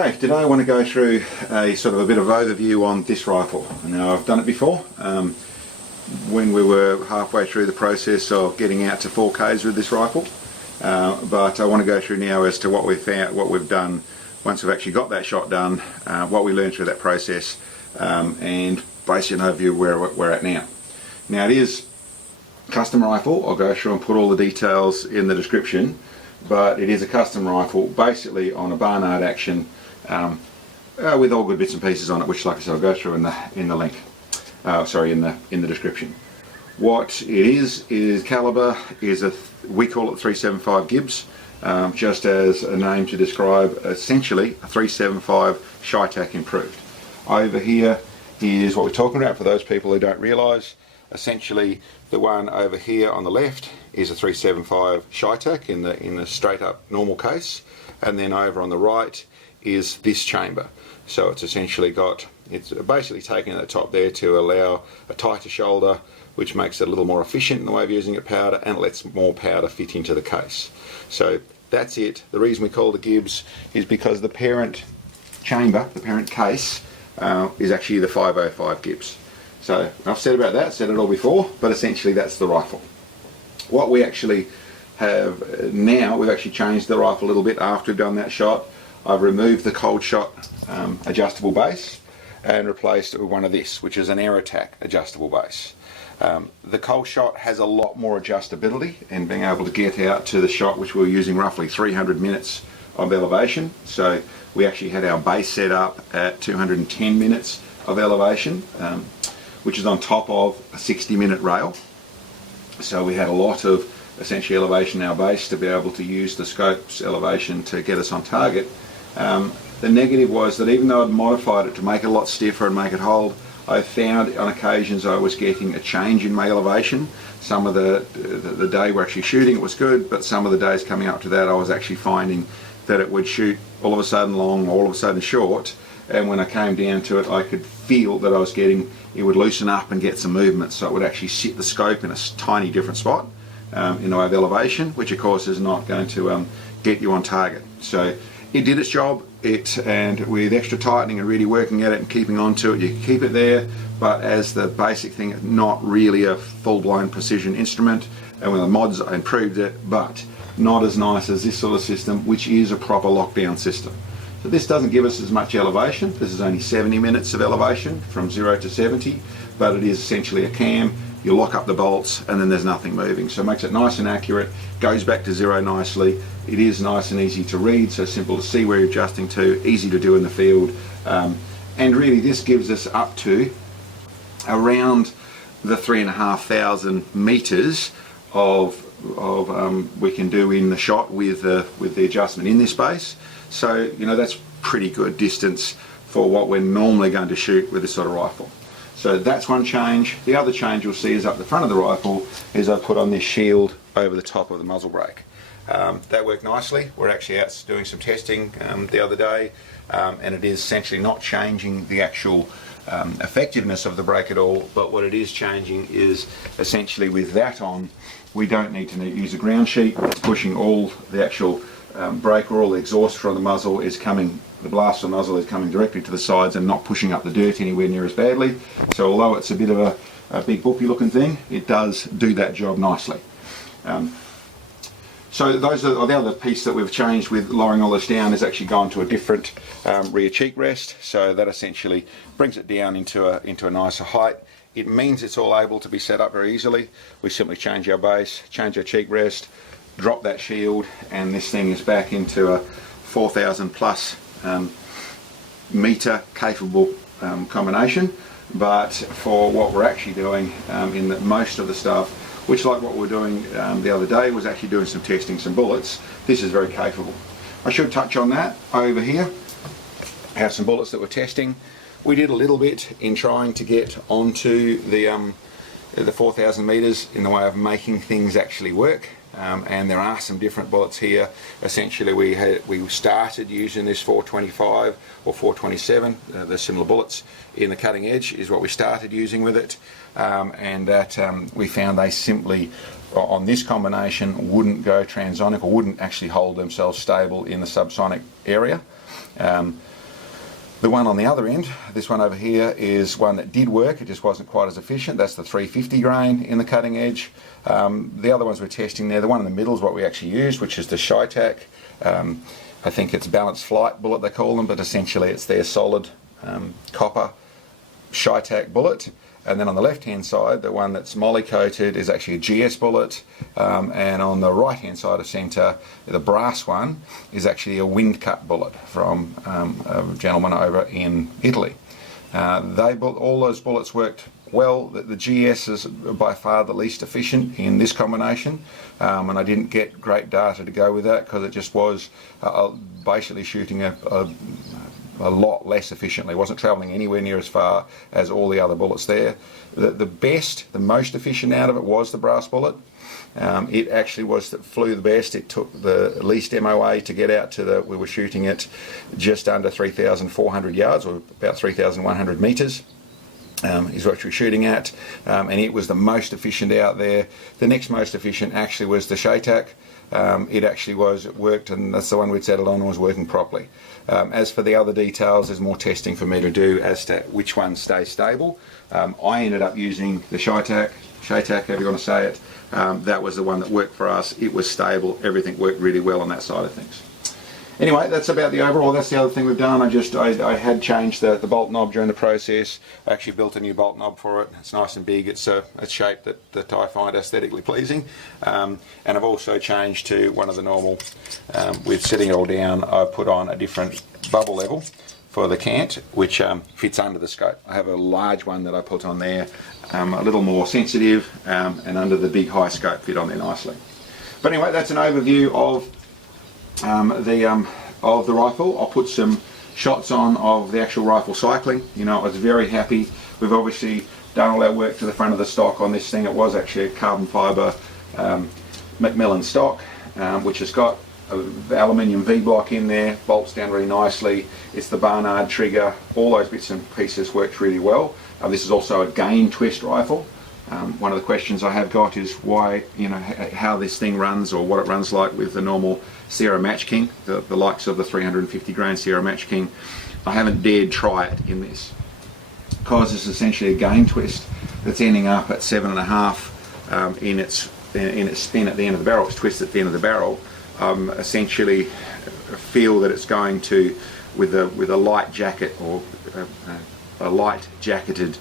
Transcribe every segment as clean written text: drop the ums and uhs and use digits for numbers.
Okay, today I want to go through a sort of a bit of overview on this rifle. Now, I've done it before when we were halfway through the process of getting out to 4Ks with this rifle, but I want to go through now as to what we've found, what we've done once we've actually got that shot done, what we learned through that process, and basically an overview of where we're at now. Now, it is a custom rifle. I'll go through and put all the details in the description. But it is a custom rifle, basically on a Barnard action, with all good bits and pieces on it, which, like I said, I'll go through in the link. In the description. What it is caliber is we call it 375 Gibbs, just as a name to describe essentially a 375 CheyTac improved. Over here is what we're talking about for those people who don't realise. Essentially, the one over here on the left is a 375 CheyTac in the straight up normal case, and then over on the right is this chamber. So it's essentially it's basically taken at the top there to allow a tighter shoulder, which makes it a little more efficient in the way of using it powder, and it lets more powder fit into the case. So that's it. The reason we call it Gibbs is because the parent chamber, the parent case, is actually the 505 Gibbs. So I've said about that, said it all before, but essentially that's the rifle. What we actually have now, we've actually changed the rifle a little bit after we've done that shot. I've removed the cold shot adjustable base and replaced it with one of this, which is an Aerotac adjustable base. The cold shot has a lot more adjustability and being able to get out to the shot, which we were using roughly 300 minutes of elevation. So we actually had our base set up at 210 minutes of elevation, which is on top of a 60-minute rail. So we had a lot of essentially elevation in our base to be able to use the scope's elevation to get us on target. The negative was that even though I'd modified it to make it a lot stiffer and make it hold, I found on occasions I was getting a change in my elevation. Some of the day we're actually shooting it was good, but some of the days coming up to that I was actually finding that it would shoot all of a sudden long, all of a sudden short, and when I came down to it I could feel that I was getting, it would loosen up and get some movement, so it would actually sit the scope in a tiny different spot in the way of elevation, which of course is not going to get you on target. So it did its job, and with extra tightening and really working at it and keeping on to it, you can keep it there, but as the basic thing, not really a full-blown precision instrument, and with the mods I improved it, but not as nice as this sort of system, which is a proper lockdown system. So this doesn't give us as much elevation. This is only 70 minutes of elevation from 0 to 70, but it is essentially a cam. You lock up the bolts and then there's nothing moving. So it makes it nice and accurate, goes back to 0 nicely. It is nice and easy to read, so simple to see where you're adjusting to, easy to do in the field. And really this gives us up to around the 3,500 meters of we can do in the shot with the adjustment in this base. So, you know, that's pretty good distance for what we're normally going to shoot with this sort of rifle. So that's one change. The other change you'll see is up the front of the rifle is I've put on this shield over the top of the muzzle brake. That worked nicely. We're actually out doing some testing the other day, and it is essentially not changing the actual effectiveness of the brake at all, but what it is changing is essentially with that on, we don't need to use a ground sheet. It's pushing all the actual brake, or all the exhaust from the muzzle is coming, the blast from the muzzle is coming directly to the sides and not pushing up the dirt anywhere near as badly. So although it's a bit of a big boopy looking thing, it does do that job nicely. So those are the other piece that we've changed with lowering all this down, is actually gone to a different rear cheek rest. So that essentially brings it down into a nicer height. It means it's all able to be set up very easily. We simply change our base, change our cheek rest, drop that shield, and this thing is back into a 4,000 plus meter capable combination. But for what we're actually doing in most of the stuff, which like what we were doing the other day was actually doing some testing, some bullets, this is very capable. I should touch on that over here. I have some bullets that we're testing. We did a little bit in trying to get onto the 4,000 meters in the way of making things actually work. And there are some different bullets here. Essentially we started using this 425 or 427, the similar bullets in the cutting edge is what we started using with it, and that we found they simply on this combination wouldn't go transonic, or wouldn't actually hold themselves stable in the subsonic area. The one on the other end, this one over here, is one that did work. It just wasn't quite as efficient. That's the 350 grain in the cutting edge. The other ones we're testing there, the one in the middle is what we actually used, which is the Shitac. I think it's balanced flight bullet they call them, but essentially it's their solid copper Shitac bullet. And then on the left hand side, the one that's moly coated is actually a GS bullet, and on the right hand side of centre, the brass one is actually a wind cut bullet from a gentleman over in Italy. All those bullets worked well. The GS is by far the least efficient in this combination, and I didn't get great data to go with that because it just was basically shooting a lot less efficiently. It wasn't travelling anywhere near as far as all the other bullets there. The most efficient out of it was the brass bullet. It actually flew the best. It took the least MOA to get out to we were shooting it just under 3,400 yards, or about 3,100 metres. Is what we're shooting at, and it was the most efficient out there. The next most efficient actually was the Shitac. It worked, and that's the one we'd settled on and was working properly. As for the other details, there's more testing for me to do as to which one stays stable. I ended up using the Shitac, however you want to say it. That was the one that worked for us. It was stable, everything worked really well on that side of things. Anyway, that's about the overall. That's the other thing we've done. I had changed the bolt knob during the process. I actually built a new bolt knob for it. It's nice and big. It's a shape that I find aesthetically pleasing. And I've also changed to one of the normal, with setting it all down, I've put on a different bubble level for the cant, which fits under the scope. I have a large one that I put on there, a little more sensitive, and under the big high scope fit on there nicely. But anyway, that's an overview of the rifle. I'll put some shots on of the actual rifle cycling. You know, I was very happy. We've obviously done all our work to the front of the stock on this thing. It was actually a carbon fibre Macmillan stock, which has got the aluminium V-block in there, bolts down really nicely. It's the Barnard trigger. All those bits and pieces worked really well. This is also a gain twist rifle. One of the questions I have got is why, how this thing runs, or what it runs like with the normal Sierra Match King, the likes of the 350 grain Sierra Match King. I haven't dared try it in this because it's essentially a gain twist that's ending up at 7.5 in its spin at the end of the barrel. It's twisted at the end of the barrel. Essentially feel that it's going to, with a light jacket or a light jacketed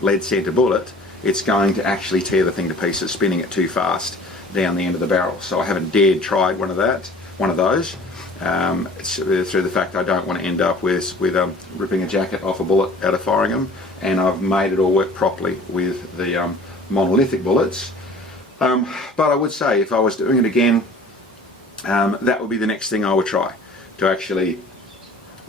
lead center bullet, it's going to actually tear the thing to pieces, spinning it too fast down the end of the barrel. So I haven't dared try one of those. It's through the fact I don't want to end up with ripping a jacket off a bullet out of firing them, and I've made it all work properly with the monolithic bullets. But I would say if I was doing it again, that would be the next thing I would try, to actually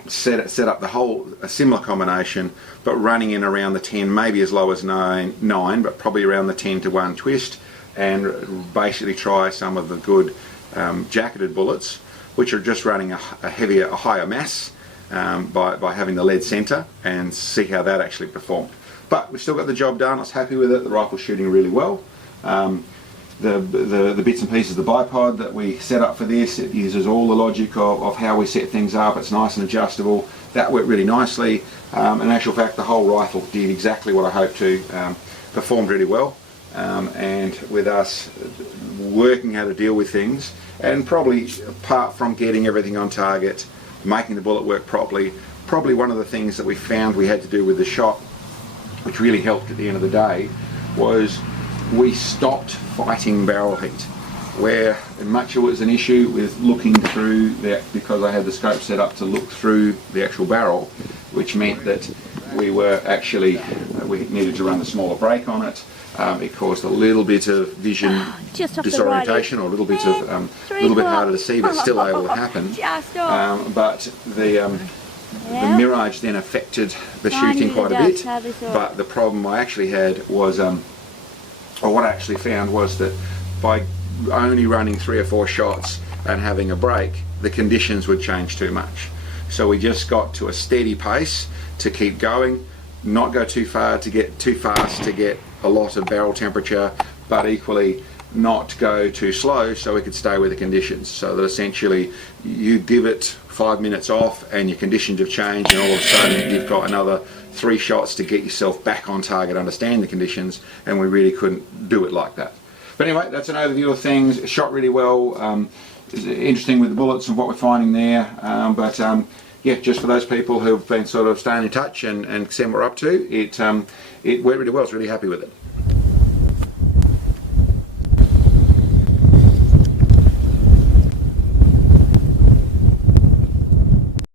set up a similar combination, but running in around the 10, maybe as low as 9, but probably around the 10 to 1 twist, and basically try some of the good jacketed bullets, which are just running a higher mass by having the lead center, and see how that actually performed. But we've still got the job done. I was happy with it. The rifle's shooting really well. The bits and pieces of the bipod that we set up for this, it uses all the logic of how we set things up. It's nice and adjustable. That worked really nicely. In actual fact, the whole rifle did exactly what I hoped to. Performed really well. And with us working how to deal with things, and probably apart from getting everything on target, making the bullet work properly, probably one of the things that we found we had to do with the shot, which really helped at the end of the day, was we stopped fighting barrel heat, where much of it was an issue with looking through that, because I had the scope set up to look through the actual barrel, which meant that we needed to run the smaller brake on it. It caused a little bit of vision disorientation, or a little bit harder to see, but still able to happen. But the mirage then affected the shooting quite a bit. But the problem I actually had was, or what I actually found was that by only running 3 or 4 shots and having a break, the conditions would change too much. So we just got to a steady pace to keep going, not go too far to get too fast to get a lot of barrel temperature, but equally not go too slow so we could stay with the conditions. So that essentially you give it 5 minutes off and your conditions have changed, and all of a sudden you've got another 3 shots to get yourself back on target, understand the conditions, and we really couldn't do it like that. But anyway, that's an overview of things. It shot really well. It's interesting with the bullets and what we're finding there. Yeah, just for those people who've been sort of staying in touch and seeing what we're up to, it went really well. I was really happy with it.